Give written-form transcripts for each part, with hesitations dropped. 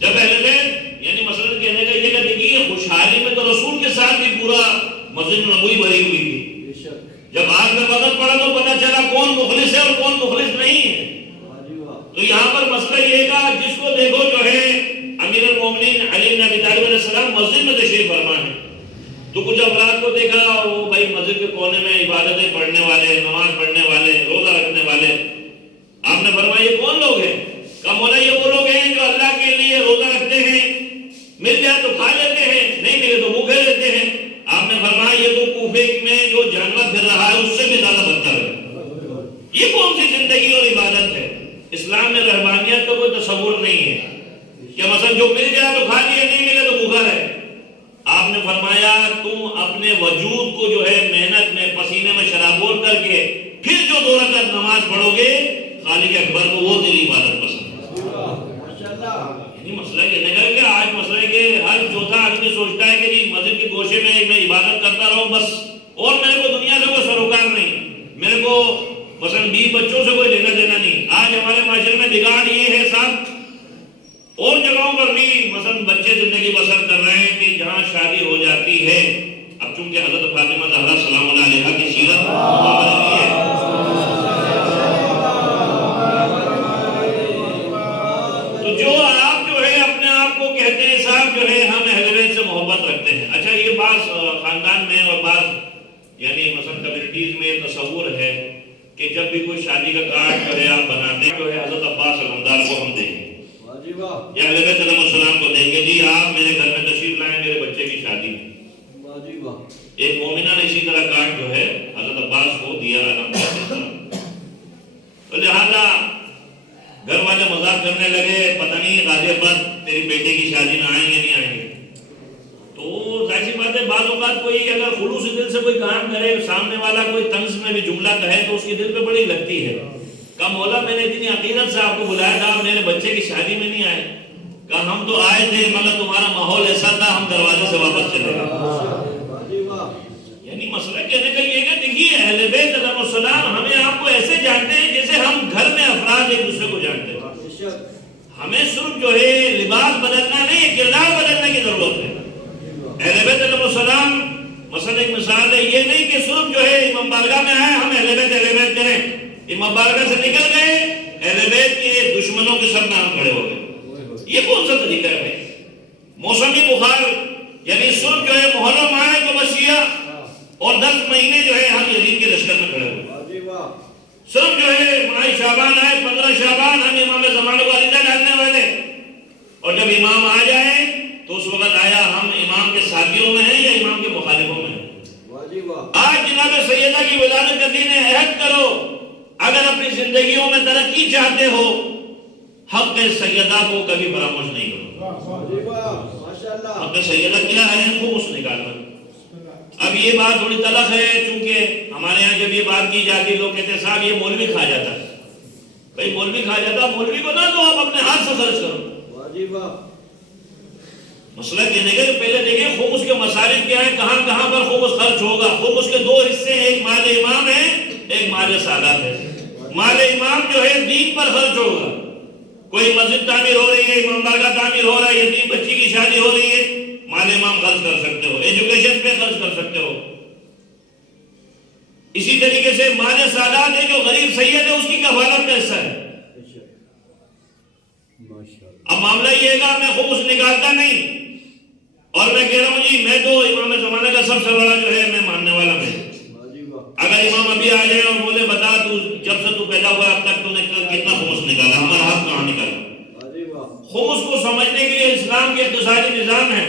جب اہل بیت یعنی مثلا کہنے کا یہ کہ دیکھیے خوشحالی میں تو رسول کے ساتھ بھی پورا مسجد نبوی بھری ہوئی تھی، جب آگ میں وقت پڑا تو پتہ چلا کون مخلص ہے اور کون مخلص نہیں ہے۔ تو یہاں پر مسئلہ یہ کہ جس کو دیکھو جو ہے امیر المومنین علی بن ابی طالب علیہ السلام مسجد میں تشریف فرما ہے، تو کچھ افراد کو دیکھا وہ بھائی مسجد کے کونے میں عبادتیں پڑھنے والے، نماز پڑھنے والے، روزہ رکھنے والے۔ آپ نے فرمایا یہ کون لوگ ہیں؟ کہا مولا یہ وہ لوگ ہیں جو اللہ کے لیے روزہ رکھتے ہیں، مل جائے تو کھا لیتے ہیں، نہیں ملے تو بھوکے رہتے ہیں۔ آپ نے فرمایا یہ تو کوفے میں جو جانور پھر رہا ہے اس سے بھی زیادہ بدتر ہے۔ یہ کون سی زندگی اور عبادت ہے؟ اسلام میں رہبانیت کا کوئی تصور نہیں ہے کہ مثلا جو مل جائے تو کھا لیا، نہیں ملے تو بھوکا رہے۔ آپ نے فرمایا تم اپنے وجود کو جو ہے محنت میں پسینے میں شرابور کر کے پھر جو 2 رکعت نماز پڑھو گے، خالق اکبر کو وہ تیری عبادت پسند ہے۔ یعنی مسئلہ کہنے کا کہ آج مسئلہ ہے کہ ہر چوتھا آدمی سوچتا ہے کہ جی مسجد کے گوشے میں عبادت کرتا رہوں بس، اور میرے کو دنیا سے کوئی سروکار نہیں، میرے کو مثلا 20 بچوں سے کوئی لینا دینا نہیں۔ آج ہمارے معاشرے میں بگاڑ یہ ہے صاحب، اور جگہوں پر بھی مثلا بچے زندگی بسر کر رہے ہیں کہ جہاں شادی ہو جاتی ہے، اب چونکہ حضرت فاطمہ زہرا سلام اللہ علیہا کی سیرت ہے، تو جو آپ جو ہے اپنے آپ کو کہتے ہیں صاحب جو ہے ہم اہل بیت سے محبت رکھتے ہیں، اچھا یہ بعض خاندان میں اور بعض یعنی مثلا کمیونٹیز میں تصور ہے کہ جب بھی کوئی شادی کا کارڈ جو ہے آپ بناتے ہیں جو ہے حضرت عباس علمدار کو ہم دیں گے یا اہل بیت علیہ السلام کو دیں گے، جی آپ میرے گھر میں تشریف لائیں میرے بچے کی شادی۔ ایک مومنہ نے اسی طرح کارڈ جو ہے حضرت عباس کو دیا تو لہذا گھر والے مذاق کرنے لگے پتہ نہیں غازی عباس تیری بیٹے کی شادی میں آئیں گے نہیں آئیں گے۔ تو ظاہر سی بات ہے بعض اوقات کوئی اگر خلوص دل سے کوئی کام کرے، سامنے والا کوئی طنز میں بھی جملہ کہے تو اس کی دل پہ بڑی لگتی ہے۔ کہا مولا میں نے اتنی عقیدت سے آپ کو بلایا تھا، آپ میرے بچے کی شادی میں نہیں آئے۔ کہا ہم تو آئے تھے مگر تمہارا ماحول ایسا تھا ہم دروازے سے واپس چلے گئے۔ یعنی مسئلہ کہنے کا یہ ہے دیکھیے اہل بیت علیہ السلام ہمیں آپ کو ایسے جانتے ہیں جیسے ہم گھر میں افراد ایک دوسرے کو جانتے ہیں۔ ہمیں صرف جو ہے لباس بدلنا نہیں، کردار بدلنے کی ضرورت ہے۔ اہل بیت علیہ السلام مثلا ایک مثال ہے، یہ نہیں کہ صرف جو ہے امام بارگاہ میں آئے ہم اہل بیت کریں، امام بارگاہ سے نکل گئے اہل بیت کے دشمنوں کے سر میں ہم کھڑے ہو گئے۔ یہ کون سا طریقہ ہے بھائی؟ موسمی بخار یعنی صرف جو ہے محرم آئے تو بس یہ اور 10 مہینے جو ہے ہم یزید کے لشکر میں کھڑے ہوئے۔ صرف جو ہے ماہ شعبان آئے 15 شعبان ہم امام زمان کو علیحدہ ڈالنے والے، اور جب امام آ جائے تو اس وقت آیا ہم امام کے ساتھیوں میں ہیں یا امام کے مخالفوں میں ہیں۔ آج جناب سیدہ کی ولادت کا دن ہے، عہد کرو اگر اپنی زندگیوں میں ترقی چاہتے ہو حق سیدہ کو کبھی فراموش نہیں کرو۔ حق سیدہ کیا ہے؟ خمس نکالنا۔ اب یہ بات تھوڑی تلخ ہے چونکہ ہمارے ہاں جب یہ بات کی جاتی لوگ کہتے ہیں صاحب یہ مولوی کھا جاتا ہے۔ بھائی مولوی کھا جاتا، مولوی کو نہ تو آپ اپنے ہاتھ سے خرچ کرو۔ مسئلہ کہنے کا پہلے دیکھیں خمس کے مصارف کیا ہیں، کہاں کہاں پر خمس خرچ ہوگا۔ خمس کے 2 حصے ہیں، ایک مال امام ہے ایک مال سادات ہے۔ مال امام جو ہے دین پر خرچ ہوگا، کوئی مسجد تعمیر ہو رہی ہے، امام بارگاہ تعمیر ہو رہا ہے، یتیم بچی کی شادی ہو رہی ہے، مال امام خرچ کر سکتے ہو، ایجوکیشن پہ خرچ کر سکتے ہو۔ اسی طریقے سے مال سادات ہے جو غریب سید ہے اس کی کفالت کا حصہ ہے۔ اب معاملہ یہ ہے کہ میں خمس نکالتا نہیں اور میں کہہ رہا ہوں جی میں تو امام زمانہ کا سب سے بڑا جو ہے میں ماننے والا میں، اگر امام ابھی آ جائے اور بولے بتا تو جب سے تو پیدا ہوا اب تک تو نے کتنا خمس نکالا، ہمارا ہاتھ کہاں نکالا۔ خمس کو سمجھنے کے لیے اسلام کے اقتصادی نظام ہے،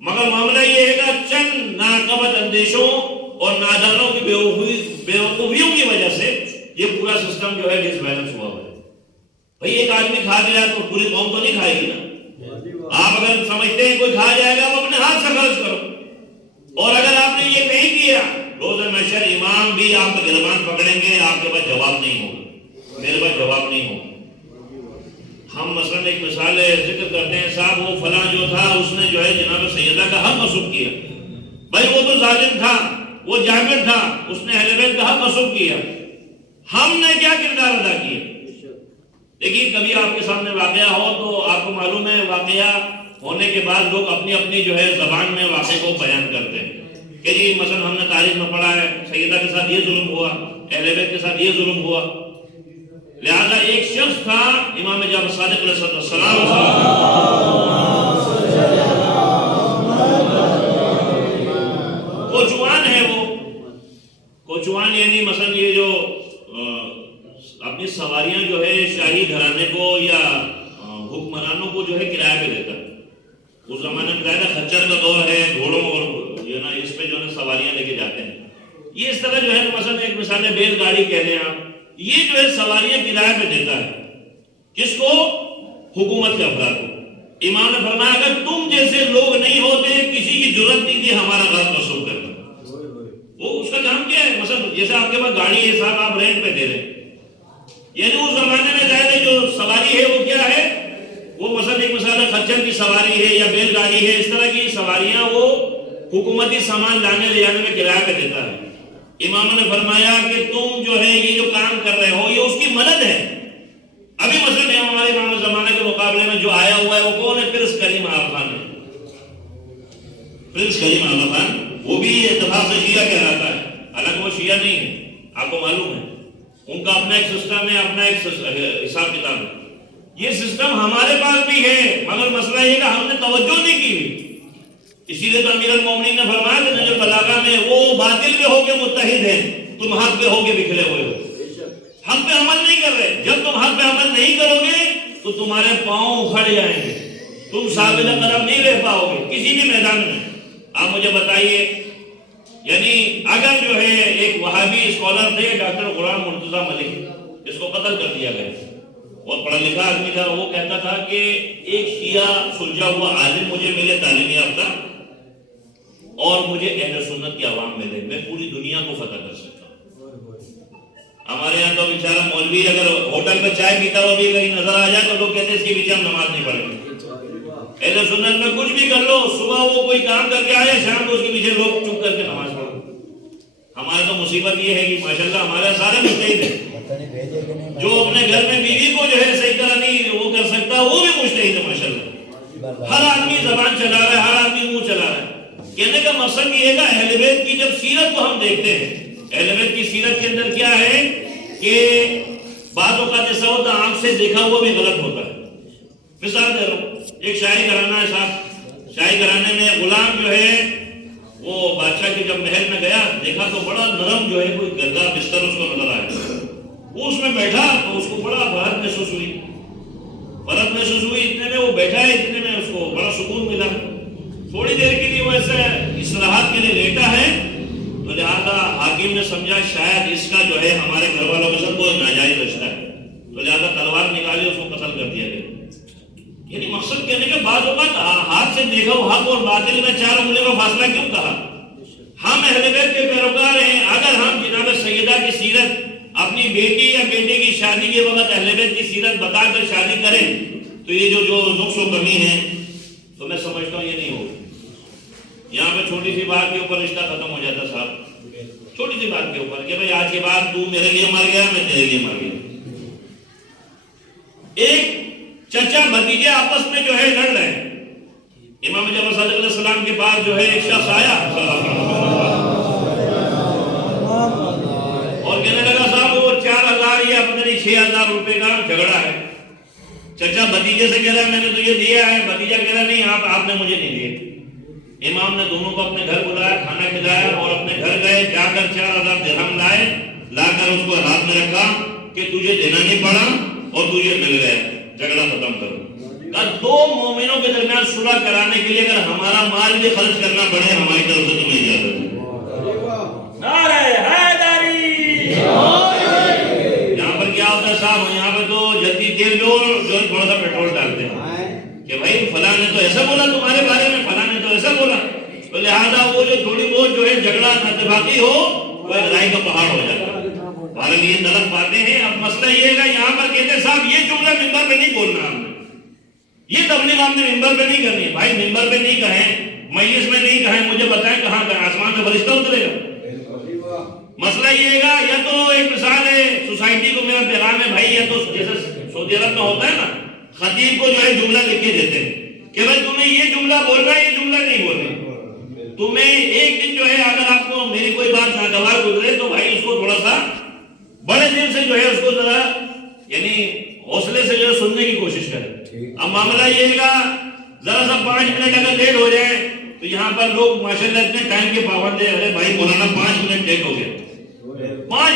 مگر معاملہ یہ ہے کہ چند ناقابل اندیشوں اور نادانوں کی بیوقوفیوں کی وجہ سے یہ پورا سسٹم جو ہے ڈس بیلنس ہوا ہے۔ بھئی ایک آدمی کھا دیا تو پوری قوم تو نہیں کھائے گی نا۔ آپ اگر سمجھتے ہیں کوئی کھا جائے گا وہ اپنے ہاتھ سے خرچ کرو، اور اگر آپ نے یہ نہیں کیا روز محشر امام بھی آپ کا گربان پکڑیں گے، آپ کے پاس جواب نہیں ہوگا، میرے پاس جواب نہیں ہوگا۔ ہم مثلا ایک مثال ذکر کرتے ہیں صاحب وہ فلاں جو تھا اس نے جو ہے جناب سیدہ کا حق مسوخ کیا۔ بھائی وہ تو ظالم تھا، وہ جابر تھا، اس نے اہل بیت کا حق مسوخ کیا۔ ہم نے کیا کردار ادا کیا؟ دیکھیے کبھی آپ کے سامنے واقعہ ہو تو آپ کو معلوم ہے واقعہ ہونے کے بعد لوگ اپنی اپنی جو ہے زبان میں واقعے کو بیان کرتے ہیں کہ جی مثلا ہم نے تاریخ میں پڑھا ہے سیدہ کے ساتھ یہ ظلم ہوا، اہل بیت کے ساتھ یہ ظلم ہوا. لہذا ایک شخص تھا امام جعفر صادق علیہ السلام، کوچوان ہے وہ. کوچوان یعنی مثلا یہ جو اپنی سواریاں جو ہے شاہی گھرانے کو یا حکمرانوں کو جو ہے کرایہ پہ دیتا ہے. اس زمانے میں ظاہر خچر کا دور ہے، گھوڑوں اور جو ہے نا اس پہ جو ہے سواریاں لے کے جاتے ہیں. یہ اس طرح جو ہے مثلا ایک مثال ہے بیل گاڑی کہہ لیں آپ، یہ جو ہے سواریاں کرایہ پہ دیتا ہے. کس کو؟ حکومت کے افراد کو. امام نے فرمایا اگر تم جیسے لوگ نہیں ہوتے کسی کی جرت نہیں تھی ہمارا غرض وصول کرنا. وہ اس کا کام کیا ہے؟ مثلا جیسے آپ کے پاس گاڑی ہے صاحب، آپ رینٹ پہ دے رہے ہیں، یعنی اس زمانے میں ظاہر ہے جو سواری ہے وہ کیا ہے؟ وہ مثلا ایک مثال ہے خچر کی سواری ہے یا بیل گاڑی ہے، اس طرح کی سواریاں وہ حکومتی سامان لانے لے جانے میں کرایہ پہ دیتا ہے. امام نے فرمایا کہ تم جو ہے یہ جو کام کر رہے ہو یہ اس کی مدد ہے. ابھی مثلا ہمارے امام زمانے کے مقابلے میں جو آیا ہوا ہے وہ کون ہے؟ پرنس کریم آغا خان ہے. پرنس کریم آغا خان وہ بھی اتفاق سے شیعہ کہلاتا ہے، حالانکہ وہ شیعہ نہیں ہے، آپ کو معلوم ہے. ان کا اپنا ایک سسٹم ہے، اپنا ایک حساب کتاب ہے. یہ سسٹم ہمارے پاس بھی ہے مگر مسئلہ یہ کہ ہم نے توجہ نہیں کی ہوئی. اسی لیے تو امیر المومنین نے فرمایا کہ نہج البلاغہ میں وہ باطل پہ ہو کے متحد ہیں، تم حق پہ ہو کے بکھرے ہوئے ہو، حق پہ عمل نہیں کر رہے. جب تم حق پہ عمل نہیں کرو گے تو تمہارے پاؤں اکھڑ جائیں گے، تم ثابت قدم نہیں رہ پاؤ گے کسی بھی میدان میں. آپ مجھے بتائیے، یعنی اگر جو ہے ایک وہابی اسکالر تھے ڈاکٹر غلام مرتضی ملک، اس کو قتل کر دیا گیا، اور پڑھا لکھا آدمی تھا. وہ کہتا تھا کہ ایک شیعہ سلجھا ہوا عالم مجھے ملے تعلیم یافتہ اور مجھے اہل سنت کی عوام ملے، میں پوری دنیا کو فتح کر سکتا ہوں. ہمارے یہاں تو بیچارہ مولوی اگر ہوٹل پہ چائے پیتا ہوا بھی کہیں نظر آ جائے تو لوگ کہتے ہیں اس کے پیچھے ہم نماز نہیں پڑھیں گے. اہل سنت میں کچھ بھی کر لو، صبح وہ کوئی کام کر کے آئے، شام کو اس کے پیچھے لوگ چپ کر کے نماز پڑھو. ہمارے تو مصیبت یہ ہے کہ ماشاءاللہ ہمارے سارے مجتہد ہیں. جو اپنے گھر میں بیوی کو جو ہے صحیح طرح نہیں وہ کر سکتا وہ بھی مجتہد ہے ماشاءاللہ. ہر آدمی زبان چلا رہا ہے، ہر آدمی منہ چلا رہا ہے. کہنے کا مقصد یہ ہے کہ اہل بیت کی جب سیرت کو ہم دیکھتے ہیں، اہل بیت کی سیرت کے اندر کیا ہے کہ بعض اوقات ایسا ہوتا ہے آنکھ سے دیکھا ہوا بھی غلط ہوتا ہے. مثال دے رہا ہوں، ایک شاہی گھرانہ ہے صاحب، شاہی گھرانے میں غلام جو ہے وہ بادشاہ کے جب محل میں گیا دیکھا تو بڑا نرم جو ہے کوئی گدا بستر اس کو نظر آیا. وہ اس میں بیٹھا تو اس کو بڑا فرحت محسوس ہوئی، اتنے میں وہ بیٹھا ہے، اتنے میں اس کو بڑا سکون ملا. تھوڑی دیر کے لیے وہ ایسے اصلاحات کے لیے لیٹا ہے تو لہٰذا حاکم نے سمجھا شاید اس کا جو ہے ہمارے گھر والوں کے ساتھ کوئی ناجائز رشتہ ہے، تو لہٰذا تلوار نکالی اس کو قتل کر دیا گیا. یعنی مقصد کہنے کے بعض اوقات ہاتھ سے دیکھا حق اور باطل میں 4 انگلی کا فاصلہ کیوں کہا؟ ہم اہل بیت کے پیروکار ہیں. اگر ہم جناب سیدہ کی سیرت اپنی بیٹی یا بیٹے کی شادی کے وقت اہل بیت کی سیرت بتا کر شادی کریں تو یہ جو نقص و کمی ہے تو میں سمجھتا ہوں یہ نہیں ہوگی. یہاں پہ چھوٹی سی بات کے اوپر رشتہ ختم ہو جاتا صاحب، چھوٹی سی بات کے اوپر کہ بھائی آج کے بعد تو میرے لیے مر گیا، میں تیرے لیے مر گیا. ایک چچا بھتیجے آپس میں جو ہے لڑ رہے ہیں. امام جعفر صادق علیہ السلام کے پاس جو ہے ایک شخص آیا اور کہنے لگا صاحب وہ 4000 یا پتہ نہیں 6000 روپے کا جھگڑا ہے. چچا بھتیجے سے کہہ رہا ہے میں نے تجھے دیا ہے، بھتیجا کہہ رہا نہیں آپ نے مجھے نہیں دیے. امام نے دونوں کو اپنے گھر بلایا، کھانا کھلایا اور اپنے گھر گئے. جا کر 4000 درہم لائے، لا کر اس کو ہاتھ میں رکھا کہ تجھے دینا نہیں پڑا اور تجھے مل گیا، جھگڑا ختم کرو. دو مومنوں کے درمیان صلح کرانے کے لیے اگر ہمارا مال بھی خرچ کرنا پڑے ہماری طرف سے تمہیں اجازت ہے. نعرہ حیدری. یہاں پر کیا ہوتا ہے صاحب، یہاں پہ تو جلدی تیل جو تھوڑا سا پیٹرول ڈالتے ہیں کہ بھائی فلاں نے تو ایسا بولا تمہارے بارے میں، فلاں نے تو ایسا بولا، تو لہٰذا وہ جو تھوڑی بہت جو ہے جھگڑا اتفاقی ہو وہ ایک رائی کا پہاڑ ہو جاتا ہے. ہمارے لیے نرم باتیں ہیں. اب مسئلہ یہ ہے کہ یہاں پر کہتے صاحب یہ جملہ ممبر پہ نہیں بولنا، ہم نے یہ تبلیغ ہم نے ممبر پہ نہیں کرنی. بھائی ممبر پہ نہیں کہیں، مجلس میں نہیں کہیں، مجھے بتائیں کہاں کہیں، آسمان سے فرشتہ اترے گا. مسئلہ یہ ہے گا یا تو ایک مثال ہے سوسائٹی کو میرا پیغام ہے بھائی، یا تو جیسے سعودی عرب میں ہوتا ہے نا، خطیب کو جو ہے جملہ لکھ کے دیتے ہیں کہ بھائی تمہیں یہ جملہ بولنا ہے، یہ جملہ نہیں بولنا. تمہیں ایک دن جو ہے اگر آپ کو میری کوئی بات ناگوار گزرے تو بھائی اس کو تھوڑا سا بڑے دل سے جو ہے اس کو ذرا یعنی حوصلے سے جو ہے سننے کی کوشش کریں. اب معاملہ یہ ہے گا ذرا سا 5 منٹ اگر لیٹ ہو جائے تو یہاں پر لوگ ماشاءاللہ اتنے ٹائم کے پابند ہیں. ارے بھائی مولانا 5 منٹ لیٹ ہو گئے، 5